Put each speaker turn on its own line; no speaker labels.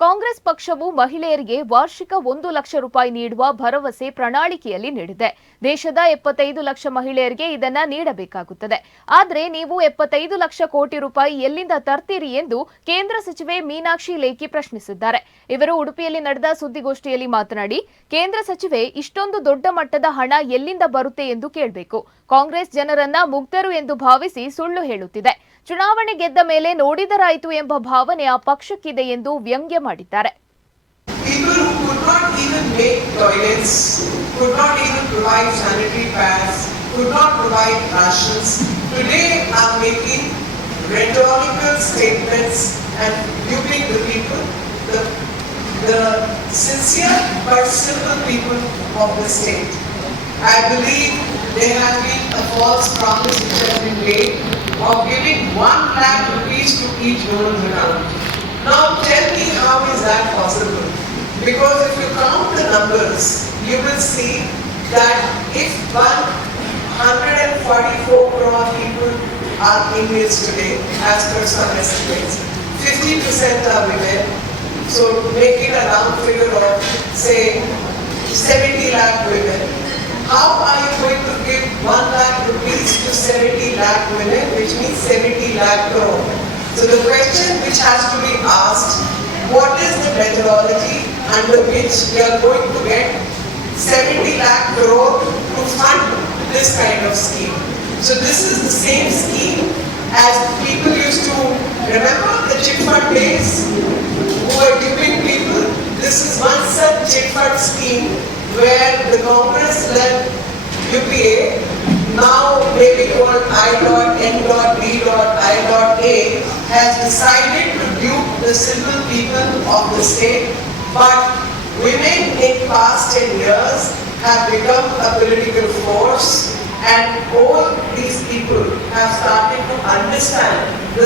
ಕಾಂಗ್ರೆಸ್ ಪಕ್ಷವು ಮಹಿಳೆಯರಿಗೆ ವಾರ್ಷಿಕ ಒಂದು ಲಕ್ಷ ರೂಪಾಯಿ ನೀಡುವ ಭರವಸೆ ಪ್ರಣಾಳಿಕೆಯಲ್ಲಿ ನೀಡಿದೆ. ದೇಶದ ಎಪ್ಪತ್ತೈದು ಲಕ್ಷ ಮಹಿಳೆಯರಿಗೆ ಇದನ್ನ ನೀಡಬೇಕಾಗುತ್ತದೆ. ಆದರೆ ನೀವು ಎಪ್ಪತ್ತೈದು ಲಕ್ಷ ಕೋಟಿ ರೂಪಾಯಿ ಎಲ್ಲಿಂದ ತರ್ತೀರಿ ಎಂದು ಕೇಂದ್ರ ಸಚಿವೆ ಮೀನಾಕ್ಷಿ ಲೇಖಿ ಪ್ರಶ್ನಿಸಿದ್ದಾರೆ. ಇವರು ಉಡುಪಿಯಲ್ಲಿ ನಡೆದ ಸುದ್ದಿಗೋಷ್ಠಿಯಲ್ಲಿ ಮಾತನಾಡಿ, ಕೇಂದ್ರ ಸಚಿವೆ ಇಷ್ಟೊಂದು ದೊಡ್ಡ ಮಟ್ಟದ ಹಣ ಎಲ್ಲಿಂದ ಬರುತ್ತೆ ಎಂದು ಕೇಳಬೇಕು. ಕಾಂಗ್ರೆಸ್ ಜನರನ್ನ ಮುಗ್ಧರು ಎಂದು ಭಾವಿಸಿ ಸುಳ್ಳು ಹೇಳುತ್ತಿದೆ. ಚುನಾವಣೆ ಗೆದ್ದ ಮೇಲೆ ನೋಡಿದರಾಯಿತು ಎಂಬ ಭಾವನೆ ಆ ಪಕ್ಷಕ್ಕಿದೆ ಎಂದು ವ್ಯಂಗ್ಯ ಮಾಡಿದ್ದಾರೆ
rhetorical statements and duping the people, the, the sincere but simple people of the state. I believe there have been a false promise which has been made of giving one lakh rupees to each woman's account. Now tell me how is that possible? Because if you count the numbers, you will see that if 144 crore people are Indians today, as per some estimates, 50% are women, so make it a round figure of say 70 lakh women. How are you going to give 1 rupees to 70 lakh women, which means 70 lakh crore? So the question which has to be asked, what is the methodology under which we are going to get 70 lakh crore to fund this kind of scheme? So this is the same scheme as people used to remember the chit fund days who were duping people. This is one such chit fund scheme where the Congress led UPA, now maybe called I dot N dot B dot I dot A, has decided to dupe the simple people of the state. But women in past 10 years have become a political force and all these people have started to understand the